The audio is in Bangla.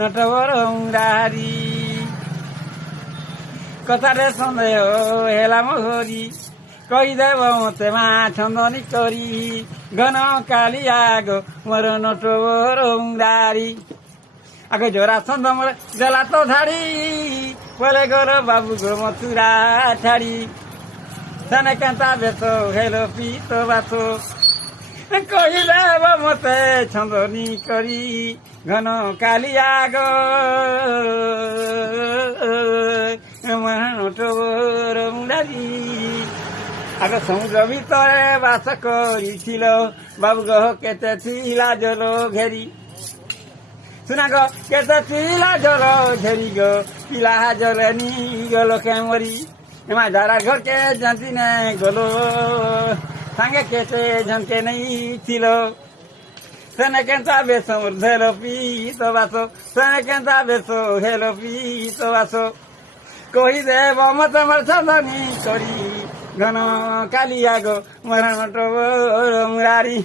নটবর মুরারি কথারে সন্দেহ হেলাম হরি কইদেব মতে মা ছন্দনী করি ঘন কালিয়া গো মোর নটবর মুরারি আগে জোড়া ছন্দ মোর গলা তো ধাড়ি বলে গোর বাবু গো মথুরা ছাড়ি সানে কান্তা বেশ হেলো পিত বাস কহিদেব মতে ছন্দনী করি ঘন কালিয়া গো নটবর মুরারি আগে সমুদ্র ভিতরে বাস করেছিল বাবু গো কেতে ছিল জল ঘেরি শুনা গো কেতে ছিল জল ঘেরি গো পিলা জলে নি গল কেমরি এমা যারা ঘরকে জানতি নে গলো সাঙ্গে কেতে ঝনকে নেই ছিল সেনে কেন্তা বেশ ধেলো পিত বাস সেনে কেন্তা বেশ হেলো পিত বাস কহিদেব মতে মোর ছন্দনী করি ঘন কালিয়া গো মোর নটবর মুরারি।